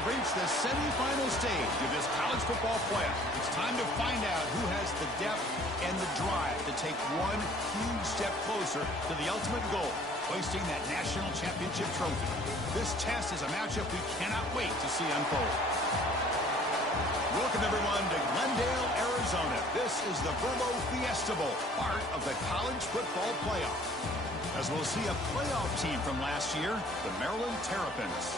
have reached the semifinal stage of this college football playoff. It's time to find out who has the depth and the drive to take one huge step closer to the ultimate goal, hoisting that national championship trophy. This test is a matchup we cannot wait to see unfold. Welcome, everyone, to Glendale, Arizona. This is the Verbo Fiesta Bowl, part of the college football playoff. As we'll see a playoff team from last year, the Maryland Terrapins,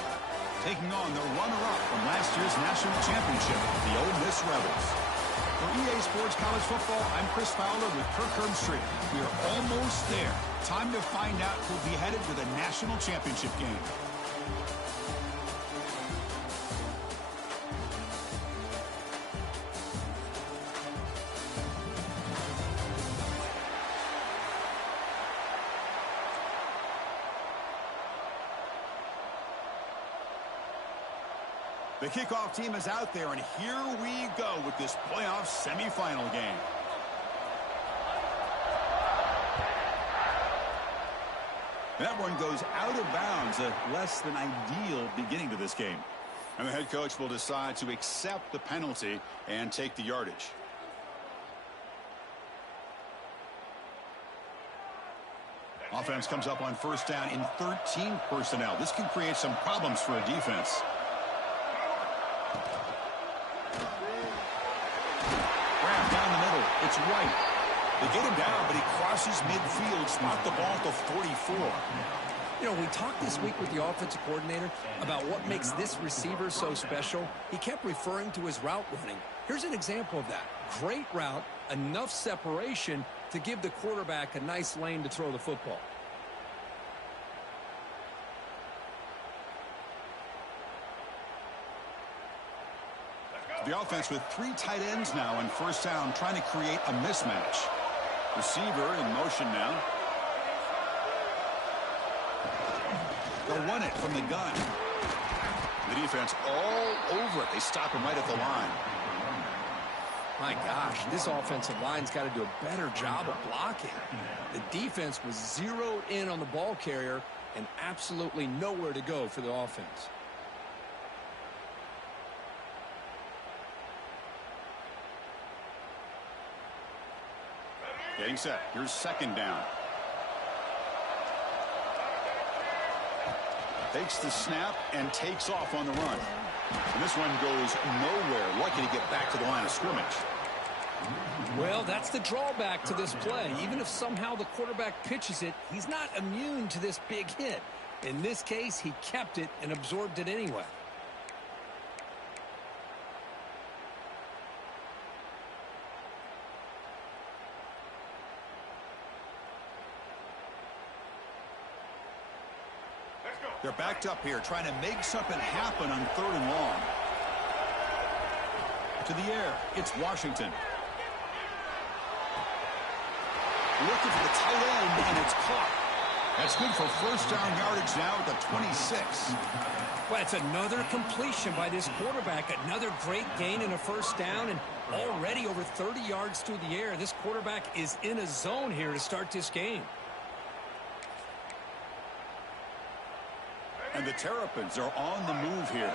taking on the runner-up from last year's national championship, the Ole Miss Rebels. For EA Sports College Football, I'm Chris Fowler with Kirk Herbstreit. We are almost there. Time to find out who'll be headed to the national championship game. The kickoff team is out there, and here we go with this playoff semifinal game. That one goes out of bounds, a less than ideal beginning to this game. And the head coach will decide to accept the penalty and take the yardage. Offense comes up on first down in 13 personnel. This can create some problems for a defense. It's White. They get him down, but he crosses midfield, spot the ball to 44. You know, we talked this week with the offensive coordinator about what makes this receiver so special. He kept referring to his route running. Here's an example of that. Great route, enough separation to give the quarterback a nice lane to throw the football. The offense with three tight ends now on first down, trying to create a mismatch. Receiver in motion now. They'll run it from the gun. The defense all over it. They stop him right at the line. My gosh, this offensive line's got to do a better job of blocking. The defense was zeroed in on the ball carrier and absolutely nowhere to go for the offense. Getting set. Here's second down. Takes the snap and takes off on the run. And this one goes nowhere. Lucky to get back to the line of scrimmage. Well, that's the drawback to this play. Even if somehow the quarterback pitches it, he's not immune to this big hit. In this case, he kept it and absorbed it anyway. They're backed up here, trying to make something happen on third and long. To the air, it's Washington. Looking for the tight end, and it's caught. That's good for first down yardage now at the 26. Well, it's another completion by this quarterback. Another great gain in a first down, and already over 30 yards through the air. This quarterback is in a zone here to start this game. And the Terrapins are on the move here.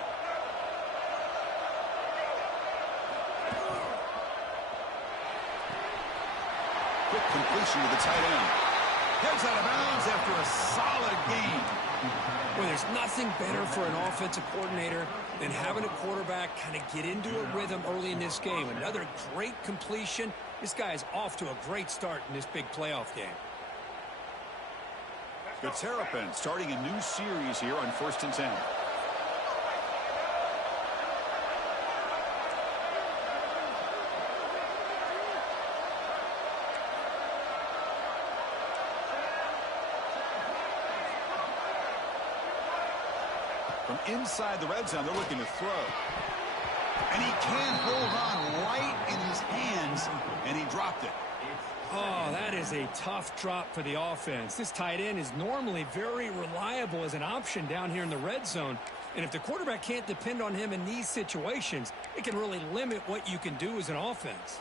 Quick completion to the tight end. Heads out of bounds after a solid gain. Well, there's nothing better for an offensive coordinator than having a quarterback kind of get into a rhythm early in this game. Another great completion. This guy is off to a great start in this big playoff game. The Terrapins starting a new series here on 1st and 10. From inside the red zone, they're looking to throw. And he can't hold on right in his hands, and he dropped it. Oh, that is a tough drop for the offense. This tight end is normally very reliable as an option down here in the red zone. And if the quarterback can't depend on him in these situations, it can really limit what you can do as an offense.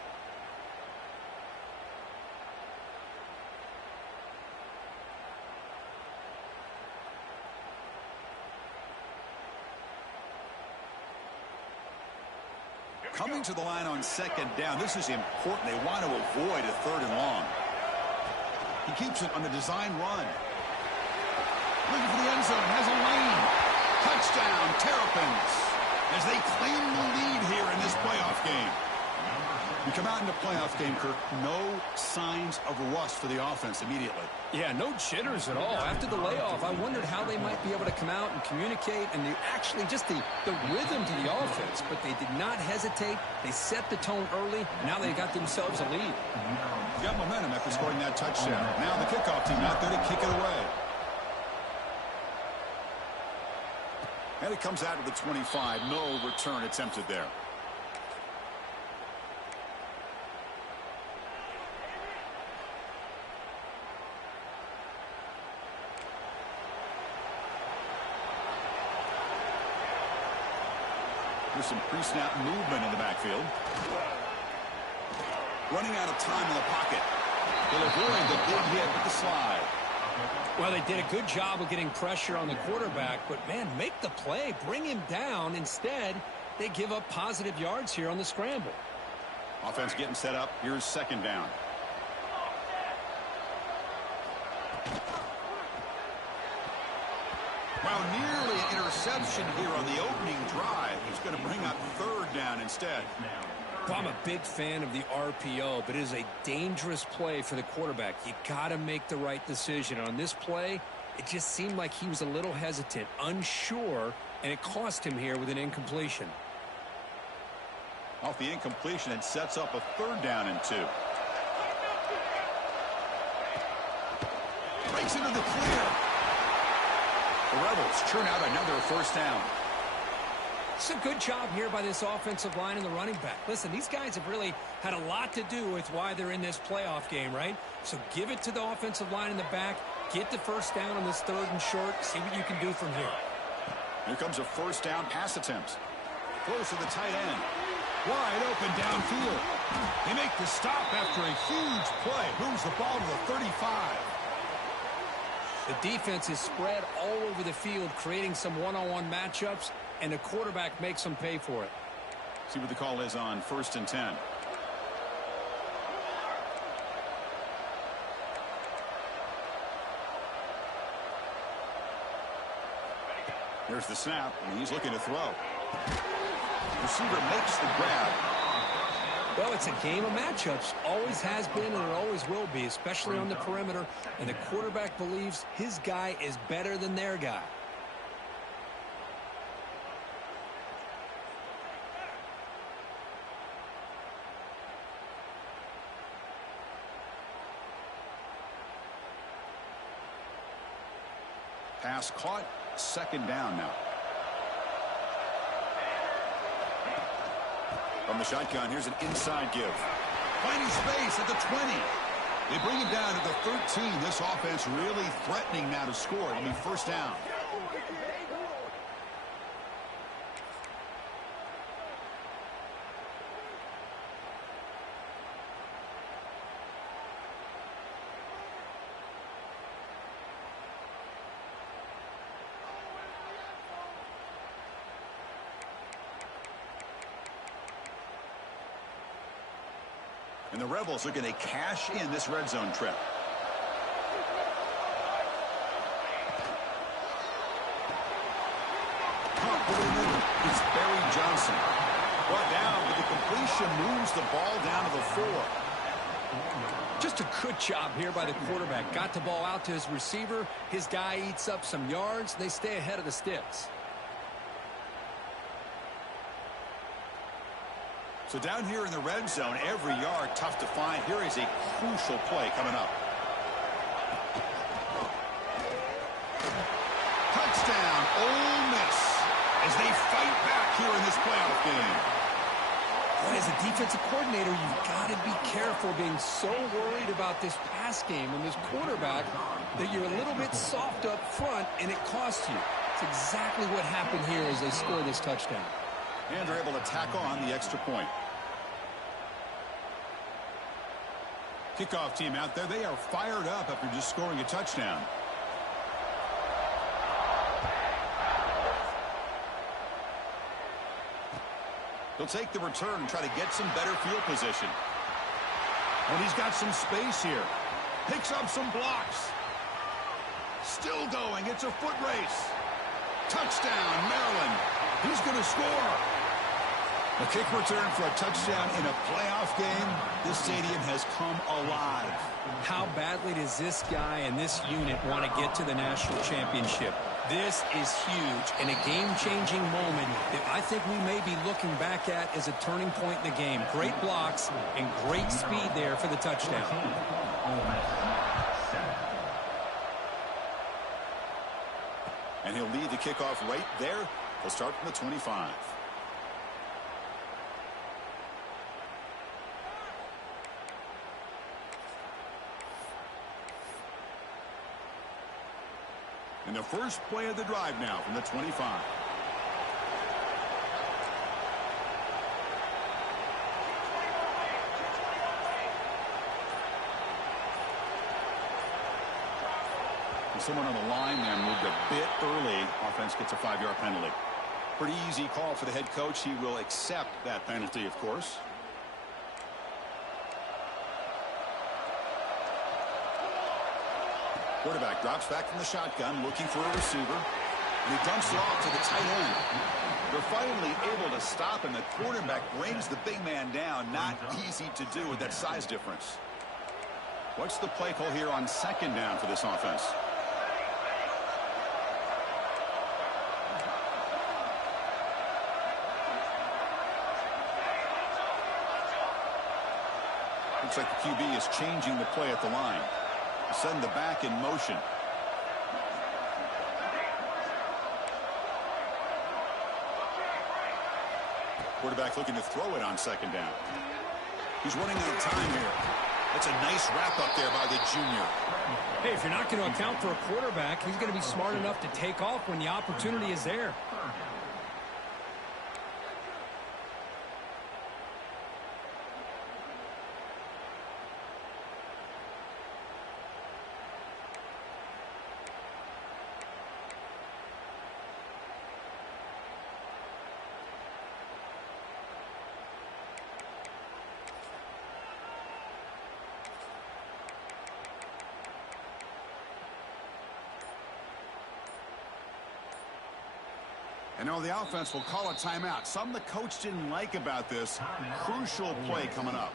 Coming to the line on second down, this is important. They want to avoid a 3rd and long. He keeps it on a design run. Looking for the end zone, has a lane. Touchdown, Terrapins, as they claim the lead here in this playoff game. We come out in the playoff game, Kirk, no signs of rust for the offense immediately. Yeah, no jitters at all. After the layoff, I wondered how they might be able to come out and communicate and actually just the rhythm to the offense. But they did not hesitate. They set the tone early. Now they got themselves a lead. Got momentum after scoring that touchdown. Now the kickoff team out there to kick it away. And it comes out of the 25. No return attempted there. There's some pre-snap movement in the backfield. Running out of time in the pocket. They'll avoid the big hit with the slide. Well, they did a good job of getting pressure on the quarterback, but, man, make the play. Bring him down. Instead, they give up positive yards here on the scramble. Offense getting set up. Here's second down. Well, nearly an interception here on the opening drive. He's going to bring up 3rd down instead. Well, I'm a big fan of the RPO, but it is a dangerous play for the quarterback. You got to make the right decision. On this play, it just seemed like he was a little hesitant, unsure, and it cost him here with an incompletion. Off the incompletion, it sets up a 3rd down and 2. Breaks into the clear. The Rebels churn out another 1st down. It's a good job here by this offensive line and the running back. Listen, these guys have really had a lot to do with why they're in this playoff game, right? So give it to the offensive line in the back. Get the 1st down on this 3rd and short. See what you can do from here. Here comes a 1st down pass attempt. Close to the tight end. Wide open downfield. They make the stop after a huge play. Moves the ball to the 35. The defense is spread all over the field, creating some one-on-one matchups, and the quarterback makes them pay for it. See what the call is on 1st and 10. There's the snap, and he's looking to throw. Receiver makes the grab. Well, it's a game of matchups. Always has been, and it always will be, especially on the perimeter. And the quarterback believes his guy is better than their guy. Pass caught. 2nd down now. From the shotgun, here's an inside give. Finding space at the 20. They bring him down to the 13. This offense really threatening now to score. It'll be 1st down. And the Rebels are going to cash in this red zone trip. It's Barry Johnson. Brought down, but the completion moves the ball down to the 4. Just a good job here by the quarterback. Got the ball out to his receiver. His guy eats up some yards. They stay ahead of the sticks. So down here in the red zone, every yard tough to find. Here is a crucial play coming up. Touchdown, Ole Miss, as they fight back here in this playoff game. Boy, as a defensive coordinator, you've got to be careful being so worried about this pass game and this quarterback that you're a little bit soft up front, and it costs you. It's exactly what happened here as they score this touchdown. And they're able to tack on the extra point. Kickoff team out there, they are fired up after just scoring a touchdown. They'll He'll take the return and try to get some better field position. And he's got some space here. Picks up some blocks. Still going. It's a foot race. Touchdown, Maryland. He's going to score. A kick return for a touchdown in a playoff game. This stadium has come alive. How badly does this guy and this unit want to get to the national championship? This is huge and a game-changing moment that I think we may be looking back at as a turning point in the game. Great blocks and great speed there for the touchdown. And he'll lead the kickoff right there. He'll start from the 25. And the first play of the drive now from the 25. And someone on the line there moved a bit early. Offense gets a 5-yard penalty. Pretty easy call for the head coach. He will accept that penalty, of course. Quarterback drops back from the shotgun, looking for a receiver, and he dumps it off to the tight end. They're finally able to stop, and the quarterback brings the big man down. Not easy to do with that size difference. What's the play call here on second down for this offense? Looks like the QB is changing the play at the line. Send the back in motion. Quarterback looking to throw it on second down. He's running out of time here. That's a nice wrap up there by the junior. Hey, if you're not going to account for a quarterback, he's going to be smart enough to take off when the opportunity is there. And now the offense will call a timeout. Something the coach didn't like about this. Crucial play coming up.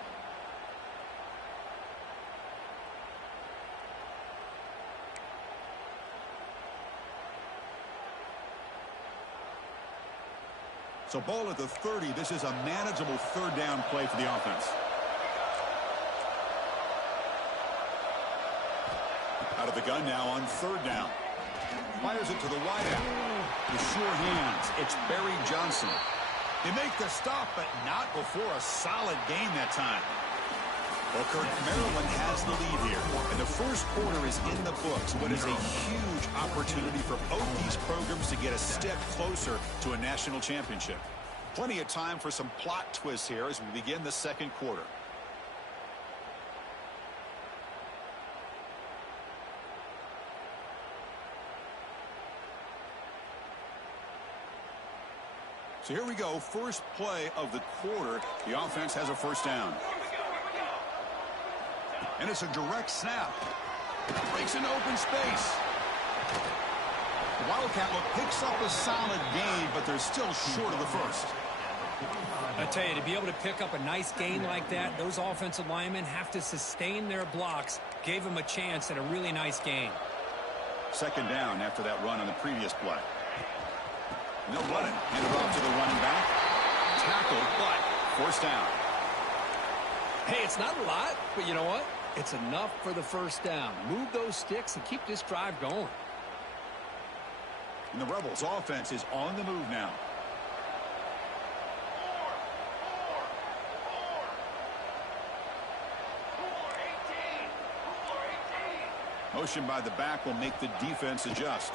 So ball at the 30. This is a manageable third down play for the offense. Out of the gun now on third down. Fires it to the wideout. With sure hands, it's Barry Johnson. They make the stop, but not before a solid game that time. Well, Kirk, Maryland has the lead here, and the first quarter is in the books. What is a huge opportunity for both these programs to get a step closer to a national championship. Plenty of time for some plot twists here as we begin the second quarter. So here we go, first play of the quarter. The offense has a first down. And it's a direct snap. Breaks into open space. The Wildcat look picks up a solid gain, but they're still short of the first. I tell you, to be able to pick up a nice gain like that, those offensive linemen have to sustain their blocks. Gave them a chance at a really nice gain. Second down after that run on the previous play. And they'll run it. Hand it off to the running back. Tackled, but first down. Hey, it's not a lot, but you know what? It's enough for the first down. Move those sticks and keep this drive going. And the Rebels' offense is on the move now. Motion by the back will make the defense adjust.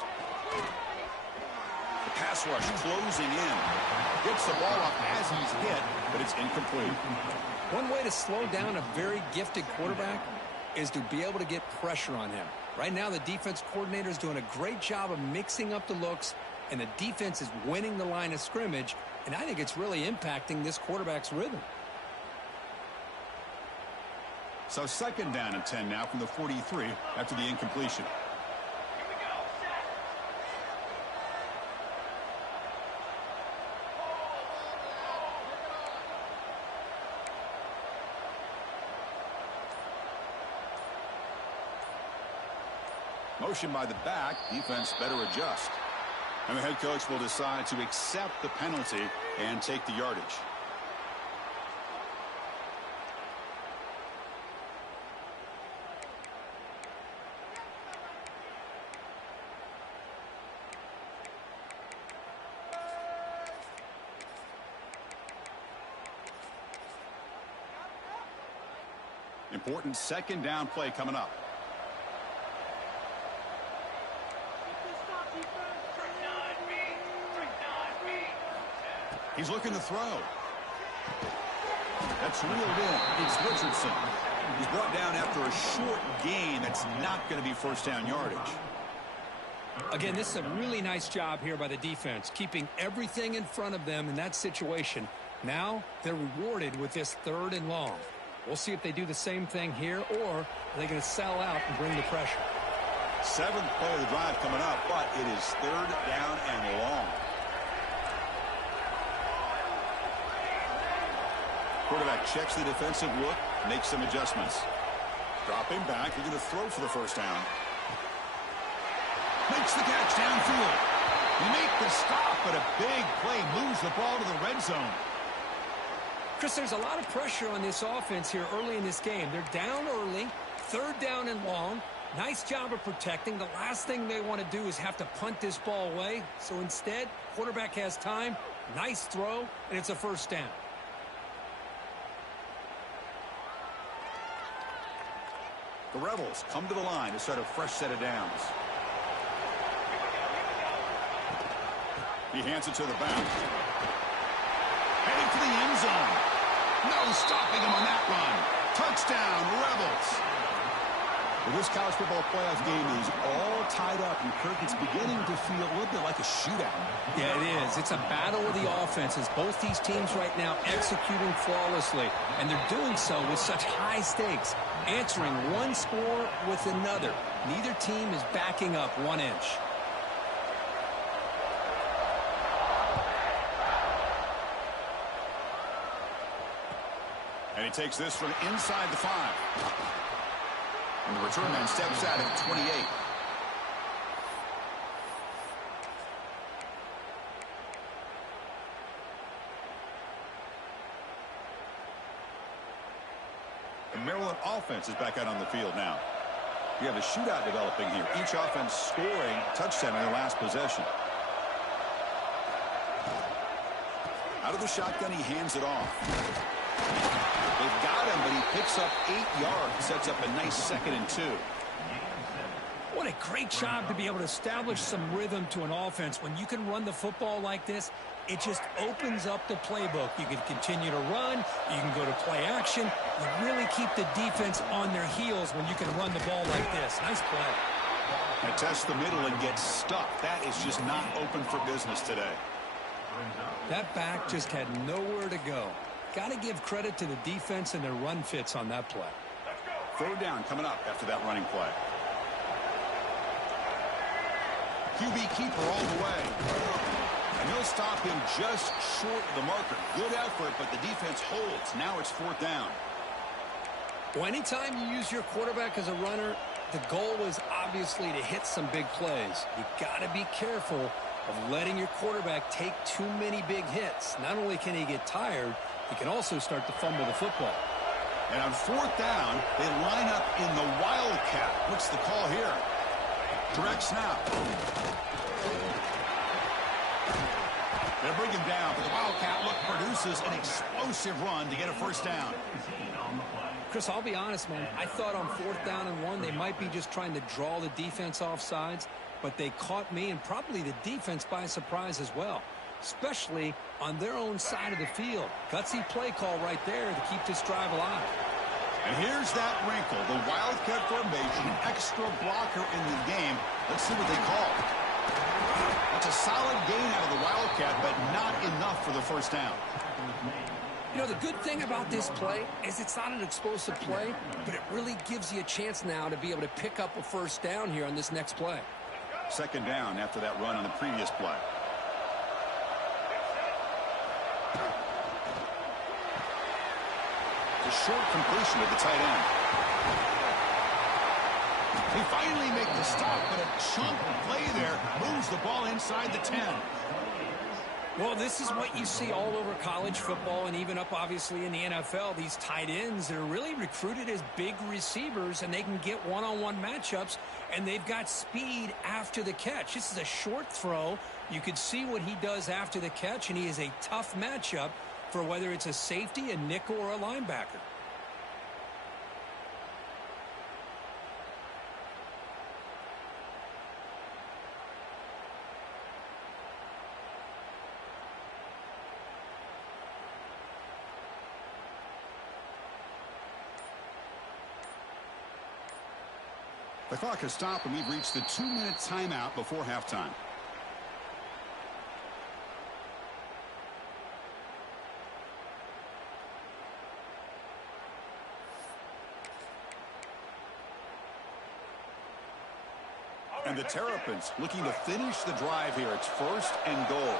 The pass rush closing in. Gets the ball up as he's hit, but it's incomplete. One way to slow down a very gifted quarterback is to be able to get pressure on him. Right now, the defense coordinator is doing a great job of mixing up the looks and the defense is winning the line of scrimmage, and I think it's really impacting this quarterback's rhythm. So 2nd down and 10 now from the 43 after the incompletion. Motion by the back. Defense better adjust. And the head coach will decide to accept the penalty and take the yardage. Important 2nd down play coming up. He's looking to throw. That's reeled in. It's Richardson. He's brought down after a short gain. That's not going to be 1st down yardage. Again, this is a really nice job here by the defense, keeping everything in front of them in that situation. Now they're rewarded with this 3rd and long. We'll see if they do the same thing here, or are they going to sell out and bring the pressure. 7th play of the drive coming up, but it is 3rd down and long. Quarterback checks the defensive look, makes some adjustments. Dropping back, he's going to throw for the 1st down. Makes the catch downfield. You make the stop, but a big play moves the ball to the red zone. Chris, there's a lot of pressure on this offense here early in this game. They're down early, 3rd down and long. Nice job of protecting. The last thing they want to do is have to punt this ball away. So instead, quarterback has time, nice throw, and it's a 1st down. The Rebels come to the line to start a fresh set of downs. He hands it to the back. Heading for the end zone. No stopping him on that run. Touchdown, Rebels. Well, this college football playoff game is all tied up, and Kirk, it's beginning to feel a little bit like a shootout. Yeah, it is. It's a battle of the offenses. Both these teams right now executing flawlessly, and they're doing so with such high stakes, answering one score with another. Neither team is backing up 1 inch. And he takes this from inside the 5. And the return man steps out at 28. The Maryland offense is back out on the field now. We have a shootout developing here. Each offense scoring a touchdown in their last possession. Out of the shotgun, he hands it off. They've got him, but he picks up 8 yards, sets up a nice 2nd and 2. What a great job to be able to establish some rhythm to an offense. When you can run the football like this, it just opens up the playbook. You can continue to run. You can go to play action. You really keep the defense on their heels when you can run the ball like this. Nice play. And test the middle and get stuck. That is just not open for business today. That back just had nowhere to go. Got to give credit to the defense and their run fits on that play. 3rd down coming up after that running play. QB keeper all the way. And he'll stop him just short of the marker. Good effort, but the defense holds. Now it's 4th down. Well, anytime you use your quarterback as a runner, the goal is obviously to hit some big plays. You got to be careful of letting your quarterback take too many big hits. Not only can he get tired, he can also start to fumble the football. And on 4th down, they line up in the Wildcat. What's the call here? Direct snap. They'll bring him down, but the Wildcat look produces an explosive run to get a 1st down. Chris, I'll be honest, man. I thought on 4th down and 1, they might be just trying to draw the defense off sides, but they caught me and probably the defense by surprise as well, especially on their own side of the field. Gutsy play call right there to keep this drive alive. And here's that wrinkle, the Wildcat formation, extra blocker in the game. Let's see what they call. It's a solid gain out of the Wildcat, but not enough for the first down. You know, the good thing about this play is it's not an explosive play, but it really gives you a chance now to be able to pick up a first down here on this next play. Second down after that run on the previous play. A short completion to the tight end. He finally makes the stop, but a chunk play there moves the ball inside the 10. Well, this is what you see all over college football and even up, obviously, in the NFL. These tight ends are really recruited as big receivers, and they can get one-on-one matchups, and they've got speed after the catch. This is a short throw. You could see what he does after the catch, and he is a tough matchup for whether it's a safety, a nickel, or a linebacker. The clock has stopped, and we've reached the 2-minute timeout before halftime. And the Terrapins looking to finish the drive here. It's 1st and goal.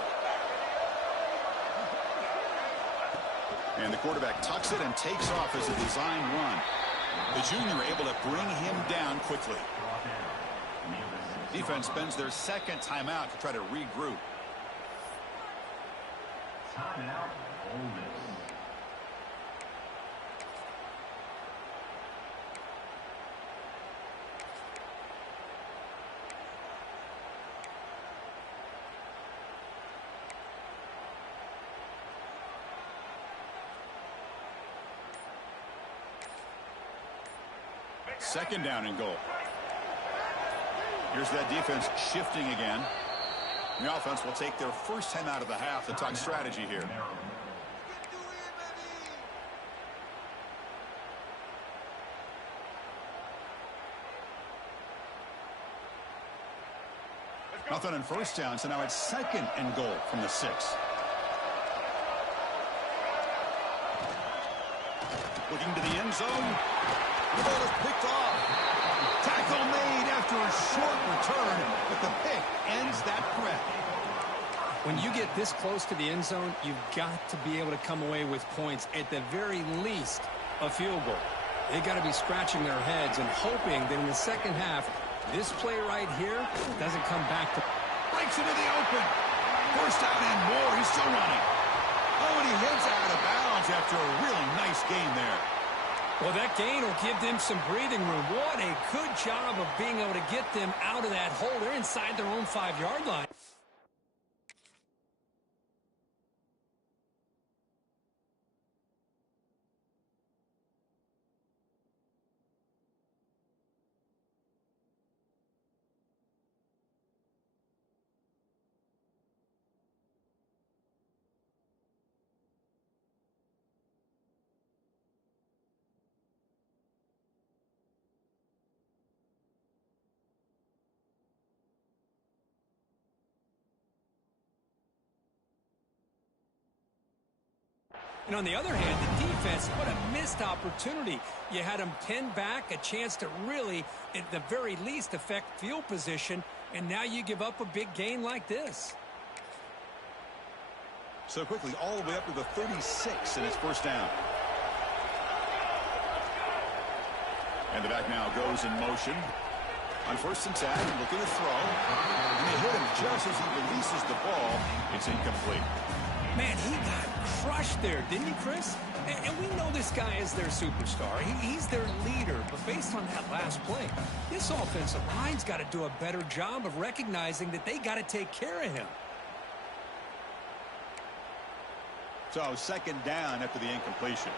And the quarterback tucks it and takes off as a design run. The junior able to bring him down quickly. Defense spends their second timeout to try to regroup. Timeout, Ole Miss. Second down and goal. Here's that defense shifting again. The offense will take their first time out of the half to talk strategy here. Nothing on first down, so now it's 2nd and goal from the 6. Looking to the end zone. The ball is picked off. Tackle made after a short return, but the pick ends that threat. When you get this close to the end zone, you've got to be able to come away with points, at the very least, a field goal. They've got to be scratching their heads and hoping that in the second half, this play right here doesn't come back to... Breaks into the open. First down and more. He's still running. Oh, and he heads out of bounds after a really nice gain there. Well, that gain will give them some breathing room. What a good job of being able to get them out of that hole. They're inside their own 5-yard line. And on the other hand, the defense, what a missed opportunity. You had them pinned back, a chance to really, at the very least, affect field position, and now you give up a big gain like this. So quickly, all the way up to the 36, and it's first down. And the back now goes in motion. On 1st and 10, looking to throw. And they hit him just as he releases the ball. It's incomplete. Man, he got crushed there, didn't he, Chris? And we know this guy is their superstar. He's their leader. But based on that last play, this offensive line's got to do a better job of recognizing that they got to take care of him. So 2nd down after the incompletion.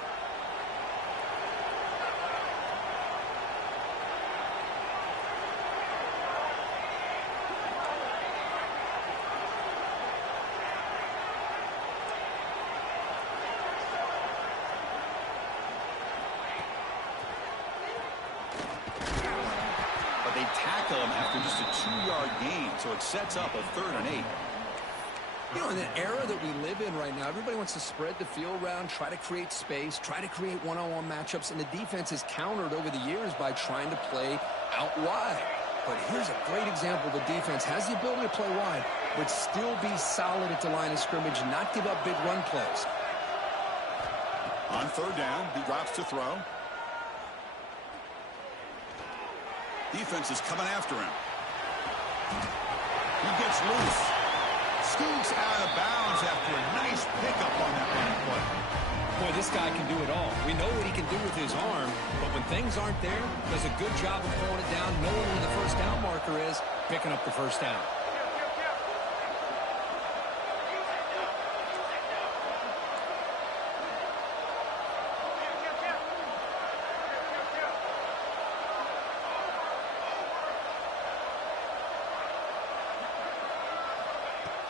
tackle him after just a 2-yard gain, so it sets up a 3rd and 8. You know, in the era that we live in right now, everybody wants to spread the field around, try to create space, try to create one-on-one matchups, and the defense has countered over the years by trying to play out wide. But here's a great example. The defense has the ability to play wide, but still be solid at the line of scrimmage, not give up big run plays. On 3rd down, he drops to throw. Defense is coming after him. He gets loose. Scoots out of bounds after a nice pickup on that running play. Boy, this guy can do it all. We know what he can do with his arm, but when things aren't there, does a good job of pulling it down, knowing where the first down marker is, picking up the first down.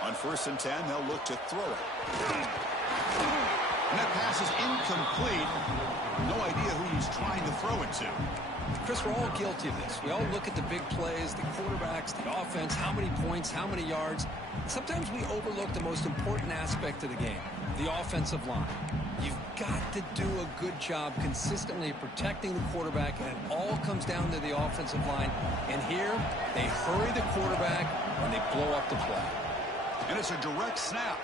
On 1st and 10, they'll look to throw it. And that pass is incomplete. No idea who he's trying to throw it to. Chris, we're all guilty of this. We all look at the big plays, the quarterbacks, the offense, how many points, how many yards. Sometimes we overlook the most important aspect of the game, the offensive line. You've got to do a good job consistently protecting the quarterback, and it all comes down to the offensive line. And here, they hurry the quarterback, and they blow up the play. And it's a direct snap.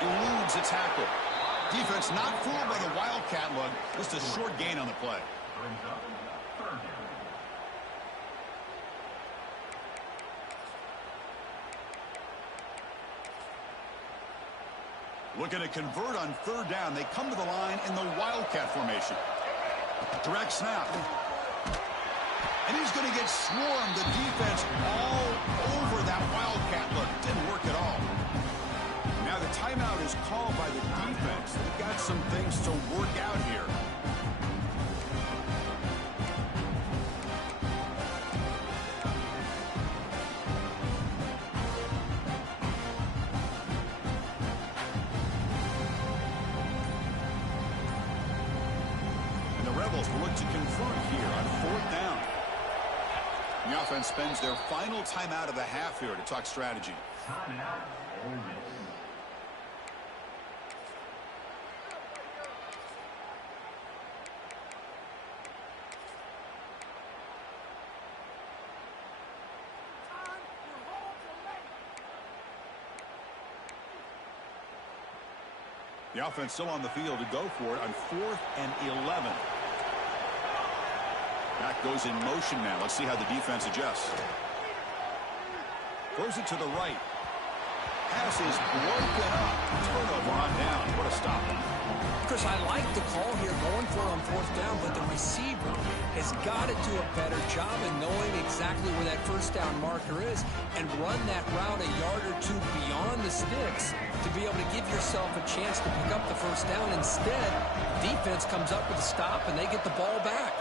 Eludes a tackle. Defense not fooled by the Wildcat look. Just a short gain on the play. Brings up 3rd down. Looking to convert on 3rd down. They come to the line in the Wildcat formation. Direct snap. And he's going to get swarmed. The defense all over that Wildcat look. Didn't work at all. Now the timeout is called by the defense. They've got some things to work out here. And the Rebels will look to confront here on 4th down. The offense spends their final timeout of the half here to talk strategy. Timeout. Ole Miss. The offense still on the field to go for it on 4th and 11. Back goes in motion now. Let's see how the defense adjusts. Throws it to the right. Pass is broken up. Turnover on down. What a stop. Chris, I like the call here going for it on 4th down, but the receiver has got to do a better job in knowing exactly where that first down marker is and run that route a yard or two beyond the sticks to be able to give yourself a chance to pick up the first down. Instead, defense comes up with a stop and they get the ball back.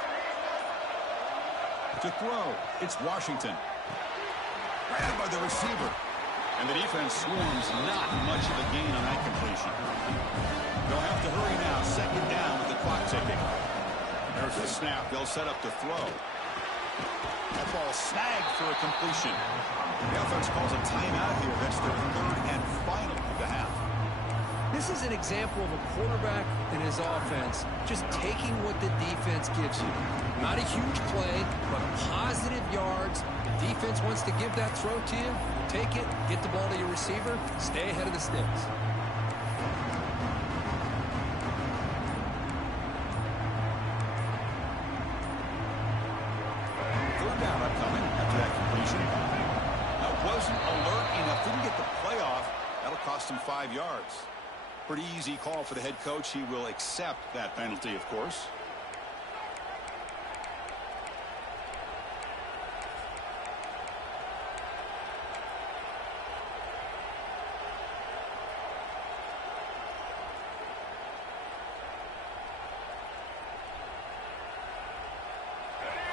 To throw, it's Washington. Grabbed by the receiver. And the defense swarms. Not much of a gain on that completion. They'll have to hurry now. 2nd down with the clock ticking. There's the snap. They'll set up to throw. That ball snagged for a completion. The offense calls a timeout here. That's their 3rd and final of the half. This is an example of a quarterback and his offense just taking what the defense gives you. Not a huge play, but positive yards. The defense wants to give that throw to you. Take it, get the ball to your receiver, stay ahead of the sticks. Third down upcoming after that completion. That wasn't alert enough. Didn't get the playoff. That'll cost him 5 yards. Pretty easy call for the head coach. He will accept that penalty, of course.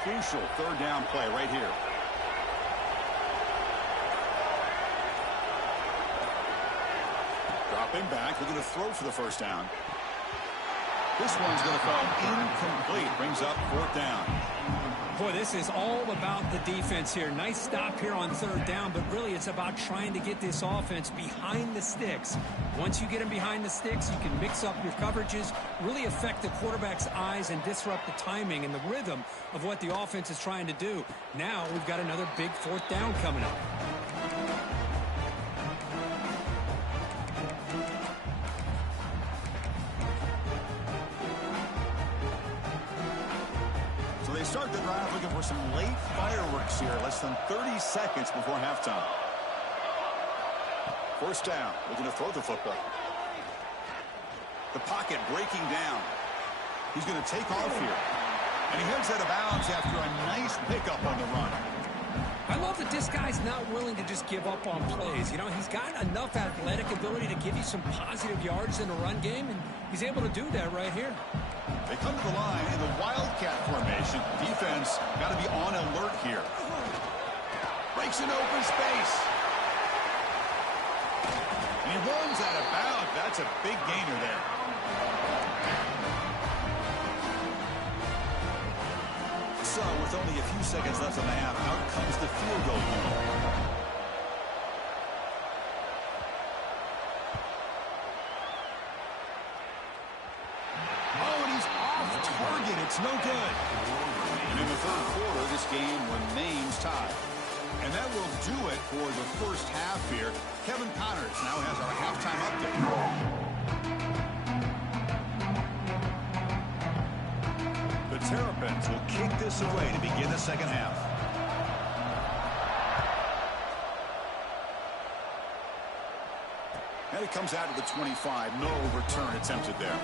Crucial 3rd down play right here. Dropping back, looking to throw for the first down. This one's going to fall incomplete. Brings up 4th down. Boy, this is all about the defense here. Nice stop here on third down, but really it's about trying to get this offense behind the sticks. Once you get them behind the sticks, you can mix up your coverages, really affect the quarterback's eyes and disrupt the timing and the rhythm of what the offense is trying to do. Now we've got another big fourth down coming up. They start the drive looking for some late fireworks here, less than 30 seconds before halftime. First down, looking to throw the football. The pocket breaking down. He's going to take off here. And he heads out of bounds after a nice pickup on the run. I love that this guy's not willing to just give up on plays. You know, he's got enough athletic ability to give you some positive yards in the run game, and he's able to do that right here. They come to the line in the Wildcat formation. Defense got to be on alert here. Breaks an open space. And he runs out of bounds. That's a big gainer there. So, with only a few seconds left in the half, out comes the field goal unit. It's no good. And in the third quarter, this game remains tied. And that will do it for the first half here. Kevin Connors now has our halftime update. The Terrapins will kick this away to begin the second half. And it comes out to the 25. No return attempted there.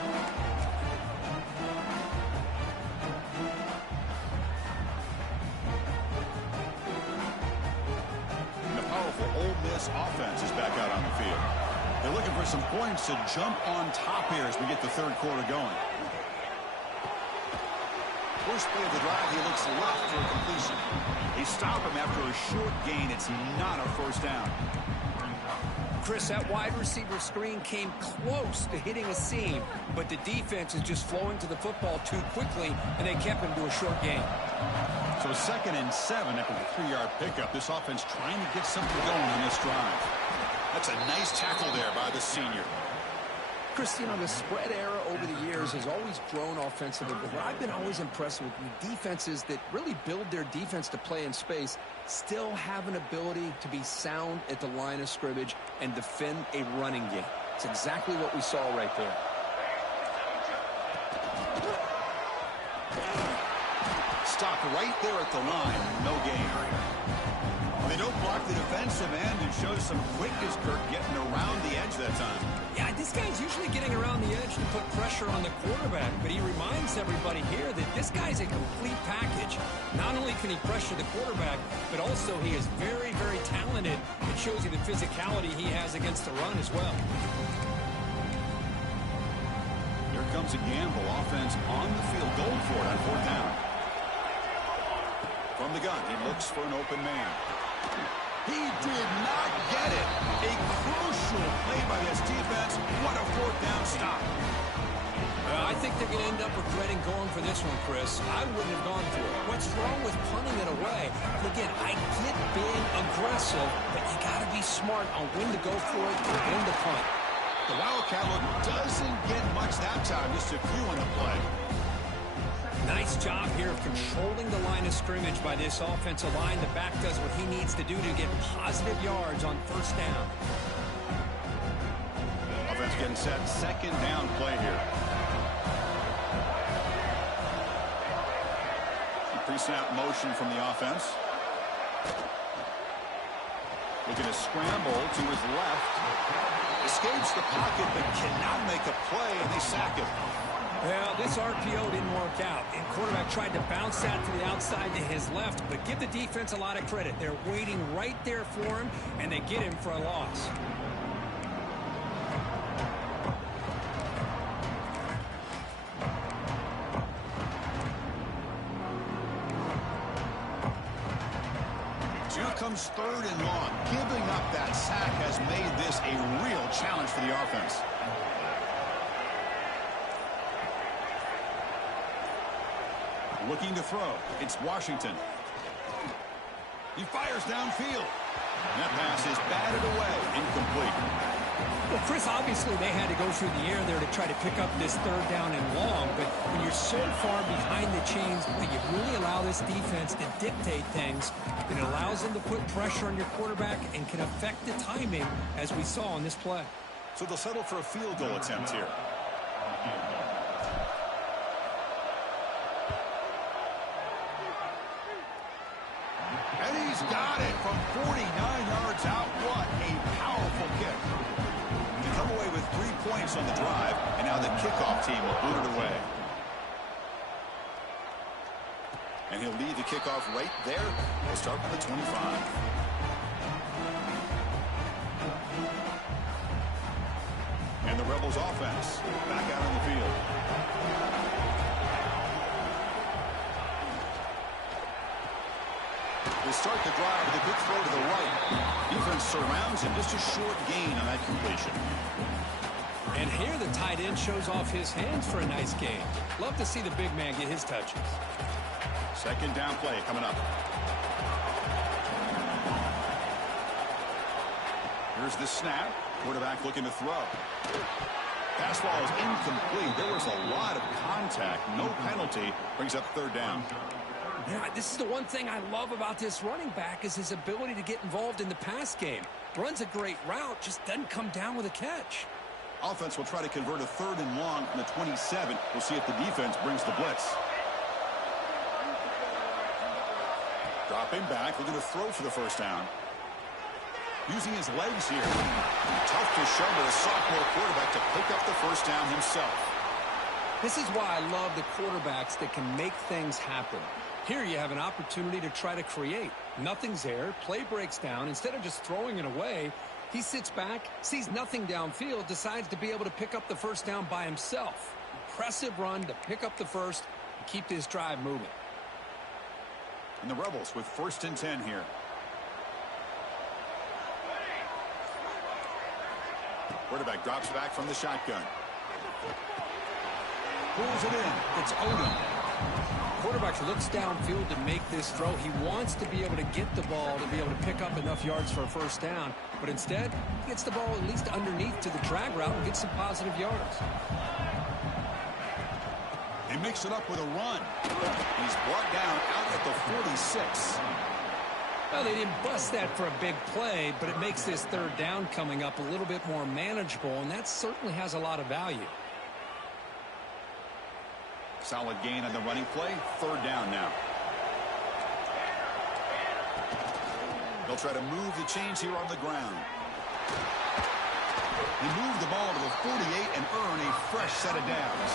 Offense is back out on the field. They're looking for some points to jump on top here as we get the third quarter going. First play of the drive, he looks left for a completion. They stop him after a short gain. It's not a first down. Chris, that wide receiver screen came close to hitting a seam, but the defense is just flowing to the football too quickly, and they kept him to a short gain. So 2nd and 7 after the 3-yard pickup. This offense trying to get something going in this drive. That's a nice tackle there by the senior. Chris, you know, the spread era over the years has always grown offensively, but what I've been always impressed with defenses that really build their defense to play in space still have an ability to be sound at the line of scrimmage and defend a running game. It's exactly what we saw right there. Stopped right there at the line. No gain. They don't block the defensive end and show some quickness, Kirk, getting around the edge that time. Yeah, this guy's usually getting around the edge to put pressure on the quarterback, but he reminds everybody here that this guy's a complete package. Not only can he pressure the quarterback, but also he is very, very talented. It shows you the physicality he has against the run as well. Here comes a gamble. Offense on the field. Going for it on fourth down. From the gun, he looks for an open man. He did not get it. A crucial play by this defense. What a fourth down stop. I think they're going to end up regretting going for this one, Chris. I wouldn't have gone for it. What's wrong with punting it away? And again, I get being aggressive, but you got to be smart on when to go for it and when to punt. The Wildcat look doesn't get much that time. Just a few on the play. Nice job here of controlling the line of scrimmage by this offensive line. The back does what he needs to do to get positive yards on first down. Offense getting set. Second down play here. Pre-snap motion from the offense. Looking to scramble to his left. Escapes the pocket but cannot make a play, and they sack him. Well, this RPO didn't work out, and quarterback tried to bounce that to the outside to his left, but give the defense a lot of credit. They're waiting right there for him, and they get him for a loss. Comes third and long. Giving up that sack has made this a real challenge for the offense. Looking to throw. It's Washington. He fires downfield. And that pass is batted away. Incomplete. Well, Chris, obviously they had to go through the air there to try to pick up this third down and long, but when you're so far behind the chains, boy, you really allow this defense to dictate things. It allows them to put pressure on your quarterback and can affect the timing, as we saw on this play. So they'll settle for a field goal attempt here. And he's got it from 49 yards out. What a powerful kick. They come away with 3 points on the drive, and now the kickoff team will boot it away. And he'll lead the kickoff right there. We'll start with the 25. And the Rebels offense back out on the field. They start the drive with a quick throw to the right. Defense surrounds him. Just a short gain on that completion. And here the tight end shows off his hands for a nice gain. Love to see the big man get his touches. Second down play coming up. Here's the snap. Quarterback looking to throw. Pass ball is incomplete. There was a lot of contact. No penalty. Brings up third down. Yeah, this is the one thing I love about this running back is his ability to get involved in the pass game. Runs a great route, just doesn't come down with a catch. Offense will try to convert a third and long from the 27. We'll see if the defense brings the blitz. Dropping back, looking to throw for the first down. Using his legs here. Tough to show with a sophomore quarterback to pick up the first down himself. This is why I love the quarterbacks that can make things happen. Here you have an opportunity to try to create. Nothing's there. Play breaks down. Instead of just throwing it away, he sits back, sees nothing downfield, decides to be able to pick up the first down by himself. Impressive run to pick up the first and keep this drive moving. And the Rebels with 1st and 10 here. Quarterback drops back from the shotgun. Pulls it in. It's Odom. Quarterback looks downfield to make this throw. He wants to be able to get the ball to be able to pick up enough yards for a first down. But instead, he gets the ball at least underneath to the drag route and gets some positive yards. He mixes it up with a run. He's brought down out at the 46. Well, they didn't bust that for a big play, but it makes this third down coming up a little bit more manageable, and that certainly has a lot of value. Solid gain on the running play. Third down now. They'll try to move the chains here on the ground. They move the ball to the 48 and earn a fresh set of downs.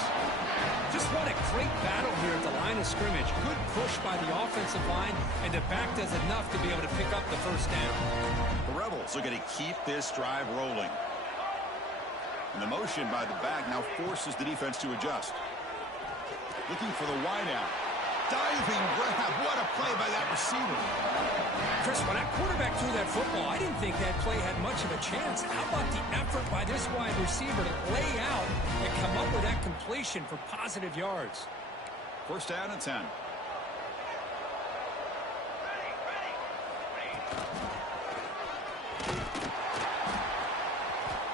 Just what a great battle here at the line of scrimmage. Good push by the offensive line, and the back does enough to be able to pick up the first down. The Rebels are going to keep this drive rolling. And the motion by the back now forces the defense to adjust. Looking for the wideout. Diving grab. What a play by that receiver. Chris, when that quarterback threw that football, I didn't think that play had much of a chance. How about the effort by this wide receiver to lay out and come up with that completion for positive yards? First down and 10.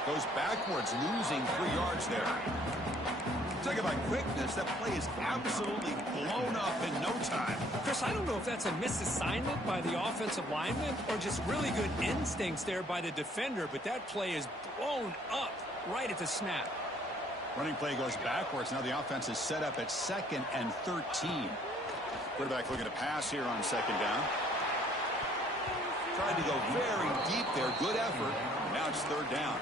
Goes backwards, losing 3 yards there. Talk about quickness. That play is absolutely blown up in no time. Chris, I don't know if that's a misassignment by the offensive lineman or just really good instincts there by the defender, but that play is blown up right at the snap. Running play goes backwards. Now the offense is set up at 2nd and 13. Quarterback looking to pass here on 2nd down. Tried to go very deep there. Good effort. Now it's 3rd down.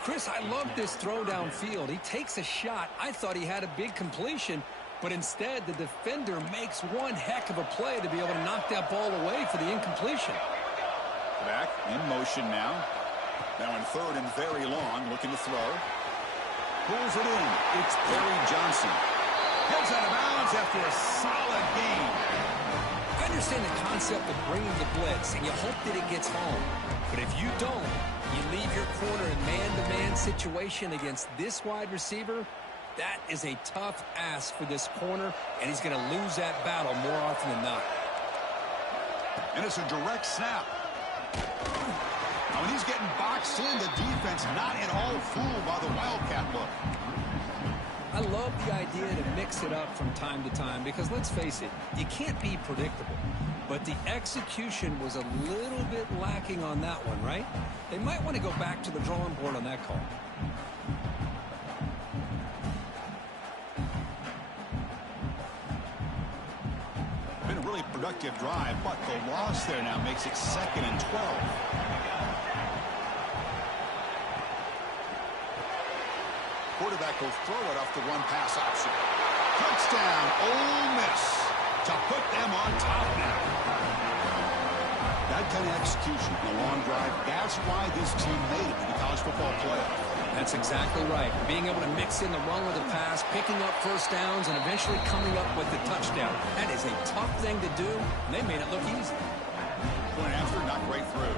Chris, I love this throw downfield. He takes a shot. I thought he had a big completion, but instead the defender makes one heck of a play to be able to knock that ball away for the incompletion. Back in motion now. Now in 3rd and very long, looking to throw. Pulls it in. It's Perry Johnson. Goes out of bounds after a solid gain. I understand the concept of bringing the blitz, and you hope that it gets home. But if you don't, you leave your corner in man-to-man situation against this wide receiver, That is a tough ask for this corner, and he's going to lose that battle more often than not. And it's a direct snap. Now, when he's getting boxed in, the defense not at all fooled by the Wildcat look. I love the idea to mix it up from time to time because, let's face it, you can't be predictable. But the execution was a little bit lacking on that one, right? They might want to go back to the drawing board on that call. Been a really productive drive, but the loss there now makes it 2nd and 12. Quarterback will throw it off the one-pass option. Touchdown, Ole Miss, to put them on top now. That kind of execution in a long drive, that's why this team made it to the college football playoff. That's exactly right. Being able to mix in the run with the pass, picking up first downs, and eventually coming up with the touchdown. That is a tough thing to do, and they made it look easy. Point after, not right through.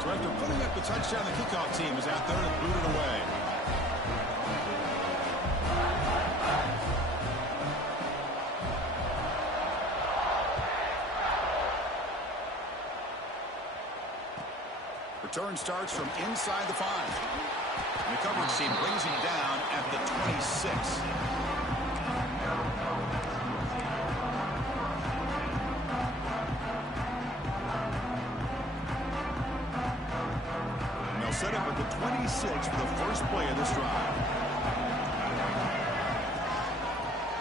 So after putting up the touchdown, the kickoff team is out there to boot it away. Return starts from inside the 5. And the coverage team brings him down at the 26. And they'll set up at the 26 for the first play of this drive.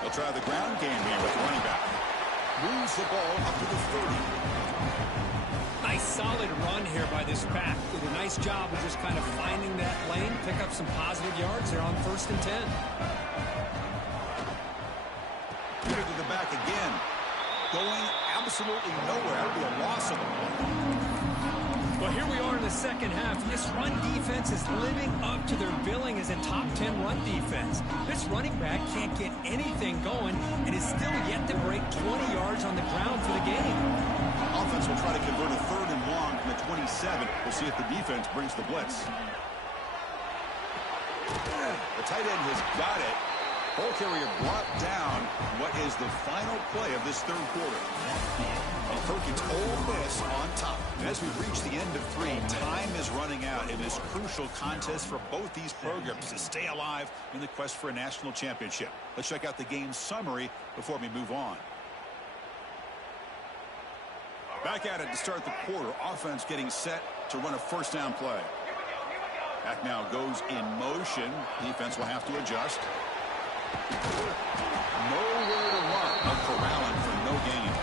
They'll try the ground game here with the running back. Moves the ball up to the 30. Nice solid run here by this back. Did a nice job of just kind of finding that lane, pick up some positive yards. They're on 1st and 10. Here to the back again. Going absolutely nowhere. That would be a loss of the ball. Well, here we are in the second half. This run defense is living up to their billing as a top 10 run defense. This running back can't get anything going and is still yet to break 20 yards on the ground for the game. Offense will try to convert a 3rd and long from the 27. We'll see if the defense brings the blitz. The tight end has got it. Ball carrier brought down. What is the final play of this 3rd quarter? Well, Perkins Ole Miss on top. And as we reach the end of 3, time is running out in this crucial contest for both these programs to stay alive in the quest for a national championship. Let's check out the game summary before we move on. Back at it to start the quarter. Offense getting set to run a 1st down play. Back now goes in motion. Defense will have to adjust. Nowhere to run. Corralling for no gain.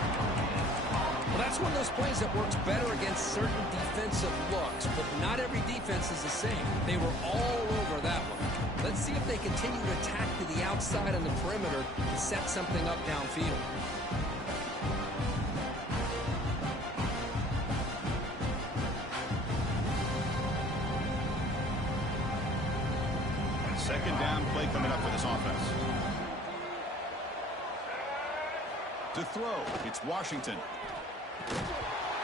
Well, that's one of those plays that works better against certain defensive looks, but not every defense is the same. They were all over that one. Let's see if they continue to attack to the outside on the perimeter to set something up downfield. 2nd down play coming up for this offense. To throw, it's Washington.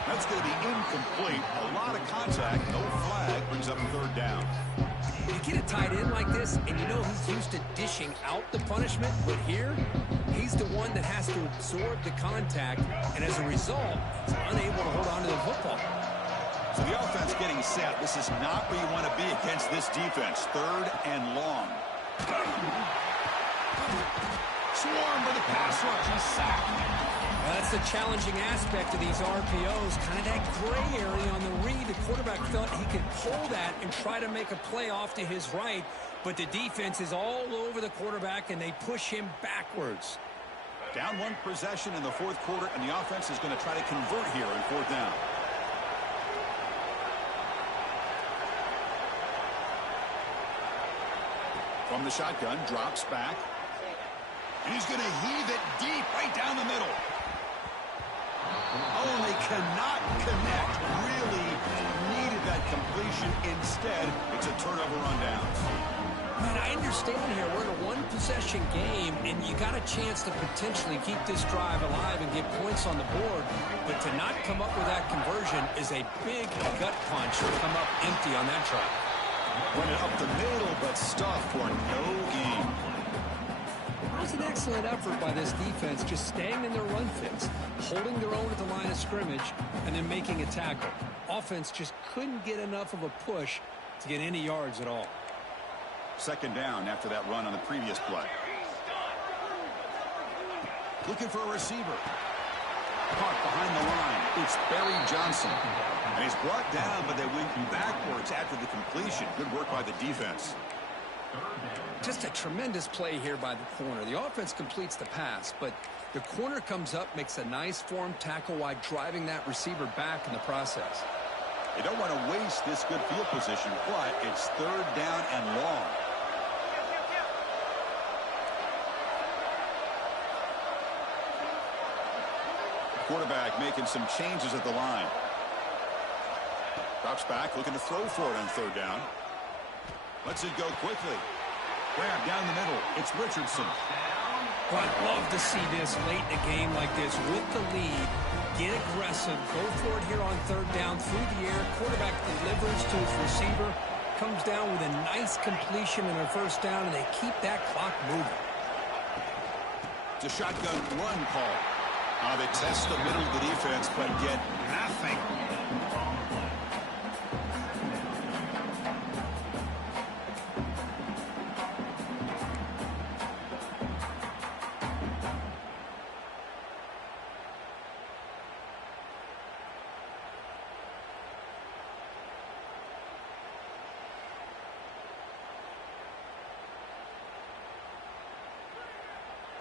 That's going to be incomplete. A lot of contact, no flag, brings up 3rd down. You get a tight end like this, and you know he's used to dishing out the punishment, but here, he's the one that has to absorb the contact, and as a result, he's unable to hold on to the football. So the offense getting set. This is not where you want to be against this defense. 3rd and long. Swarm for the pass rush. He's sacked. Well, that's the challenging aspect of these RPOs. Kind of that gray area on the read. The quarterback felt he could pull that and try to make a play off to his right, but the defense is all over the quarterback, and they push him backwards. Down 1 possession in the 4th quarter, and the offense is going to try to convert here on 4th down. From the shotgun, drops back. And he's going to heave it deep right down the middle. Oh, and they cannot connect. Really needed that completion. Instead, it's a turnover on downs. Man, I understand here we're in a 1-possession game, and you got a chance to potentially keep this drive alive and get points on the board. But to not come up with that conversion is a big gut punch to come up empty on that drive. Run it up the middle, but stuffed for no gain. It was an excellent effort by this defense, just staying in their run fits, holding their own at the line of scrimmage, and then making a tackle. Offense just couldn't get enough of a push to get any yards at all. Second down after that run on the previous play. Looking for a receiver. Caught behind the line. It's Barry Johnson. And he's brought down, but they went backwards after the completion. Good work by the defense. Just a tremendous play here by the corner. The offense completes the pass, but the corner comes up, makes a nice form tackle while driving that receiver back in the process. They don't want to waste this good field position, but it's third down and long. Quarterback making some changes at the line. Drops back, looking to throw for it on third down. Lets it go quickly. Grab down the middle. It's Richardson. Well, I'd love to see this late in a game like this with the lead. Get aggressive. Go for it here on third down through the air. Quarterback delivers to his receiver. Comes down with a nice completion in their first down, and they keep that clock moving. It's a shotgun run call. They test the middle of the defense, but get nothing.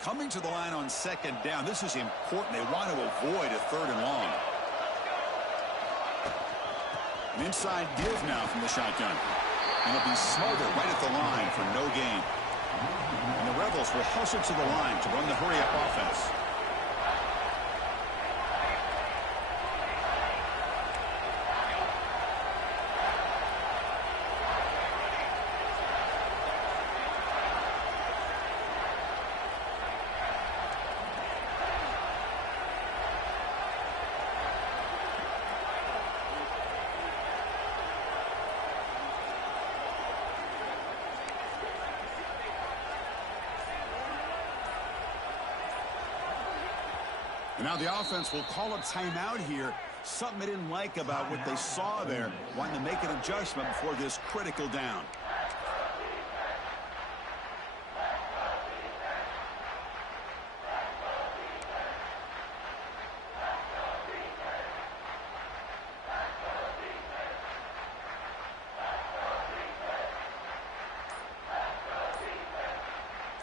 Coming to the line on second down. This is important. They want to avoid a third and long. An inside give now from the shotgun. And it'll be smothered right at the line for no gain. And the Rebels will hustle to the line to run the hurry-up offense. And now the offense will call a timeout here. Something they didn't like about what they saw there. Wanting to make an adjustment before this critical down.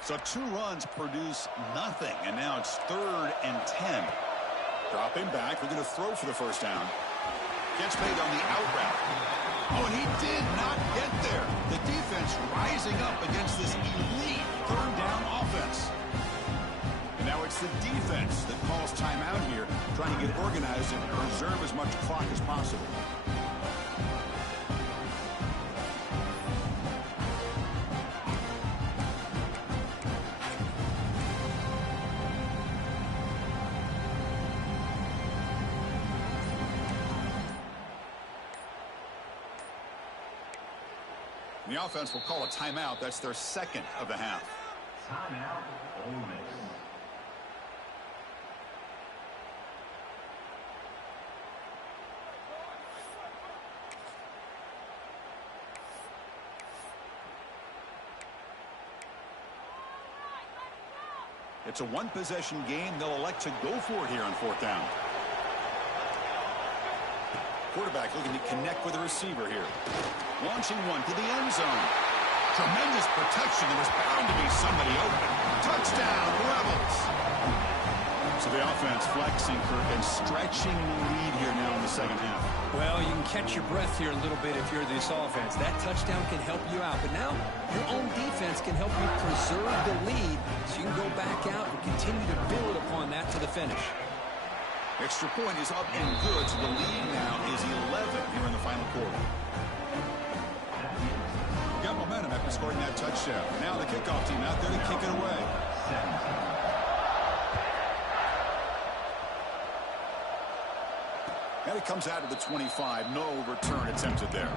So 2 runs produce nothing, and now it's 3rd and 10. Dropping back, we're going to throw for the first down. Gets made on the out route. Oh, and he did not get there. The defense rising up against this elite third down offense. And now it's the defense that calls timeout here, trying to get organized and preserve as much clock as possible. The offense will call a timeout. That's their second of the half. Timeout, Ole Miss. It's a one-possession game. They'll elect to go for it here on fourth down. Quarterback looking to connect with the receiver here. Launching one to the end zone. Tremendous protection. There was bound to be somebody open. Touchdown, Rebels. So the offense flexing, Kirk, and stretching the lead here now in the second half. Well, you can catch your breath here a little bit if you're this offense. That touchdown can help you out. But now your own defense can help you preserve the lead so you can go back out and continue to build upon that to the finish. Extra point is up and good, so the lead now is 11 here in the final quarter. Got momentum after scoring that touchdown. Now the kickoff team out there to kick it away. And it comes out of the 25. No return attempted there.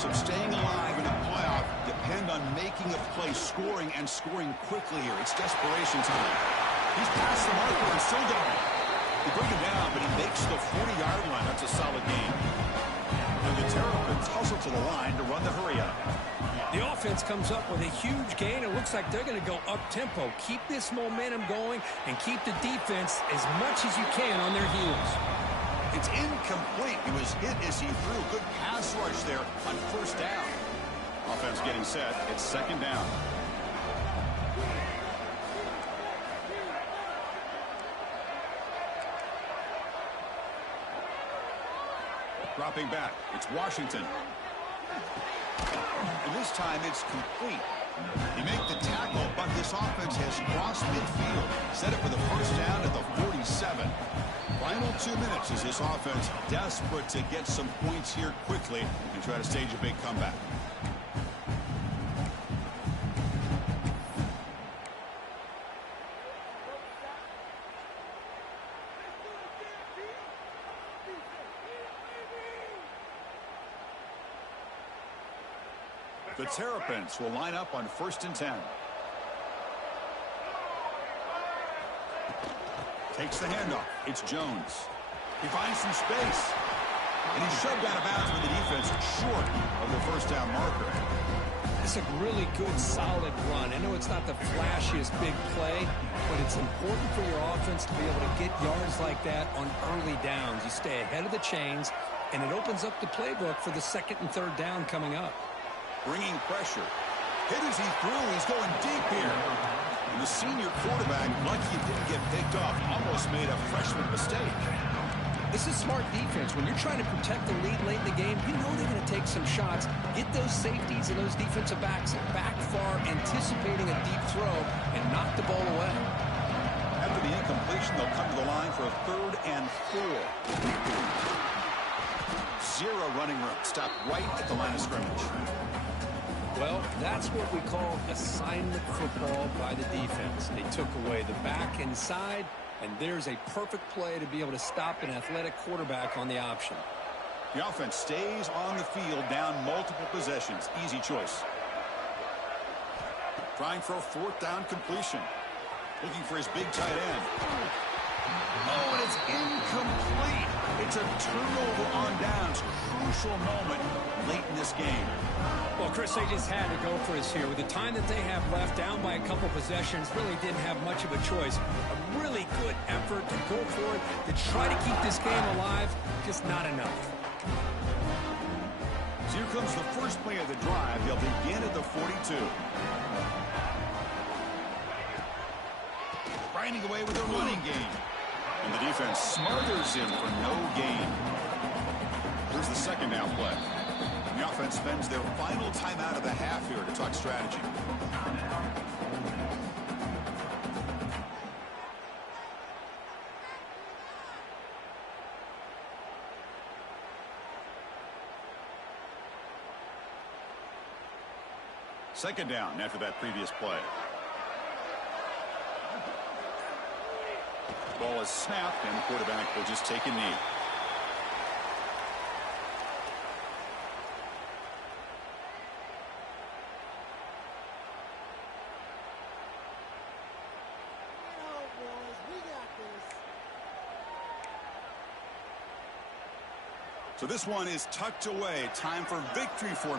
hopes of staying alive in a playoff depend on making a play, scoring, and scoring quickly here. It's desperation time. He's past the marker and still going. They bring him down, but he makes the 40-yard line. That's a solid gain. And the Terrapins hustle to the line to run the hurry-up. The offense comes up with a huge gain. It looks like they're going to go up-tempo. Keep this momentum going and keep the defense as much as you can on their heels. It's incomplete. He was hit as he threw. Good pass rush there on first down. Offense getting set. It's second down. Dropping back. It's Washington. And this time it's complete. He made the tackle, but this offense has crossed midfield. Set it for the first down at the 47. Final 2 minutes as this offense desperate to get some points here quickly and try to stage a big comeback. The Terrapins will line up on 1st and 10. Takes the handoff. It's Jones. He finds some space. And he's shoved out of bounds with the defense short of the first down marker. It's a really good, solid run. I know it's not the flashiest big play, but it's important for your offense to be able to get yards like that on early downs. You stay ahead of the chains, and it opens up the playbook for the 2nd and 3rd down coming up. Bringing pressure. Hit as he threw. He's going deep here. And the senior quarterback, lucky he didn't get picked off, almost made a freshman mistake. This is smart defense. When you're trying to protect the lead late in the game, you know they're going to take some shots. Get those safeties and those defensive backs back far, anticipating a deep throw, and knock the ball away. After the incompletion, they'll come to the line for a 3rd and 4. Zero running room. Stop right at the line of scrimmage. Well, that's what we call assignment football by the defense. They took away the back inside, and there's a perfect play to be able to stop an athletic quarterback on the option. The offense stays on the field down multiple possessions. Easy choice. Trying for a 4th down completion. Looking for his big tight end. Oh, and it's incomplete. It's a turnover on downs. Crucial moment late in this game. Well, Chris, they just had to go for us here. With the time that they have left, down by a couple possessions, really didn't have much of a choice. A really good effort to go for it, to try to keep this game alive, just not enough. So here comes the first play of the drive. They'll begin at the 42. Grinding away with a running game. And the defense smothers him for no gain. Here's the 2nd down play. The offense spends their final timeout of the half here to talk strategy. Second down after that previous play. Ball is snapped, and the quarterback will just take a knee. So this one is tucked away. Time for victory formation.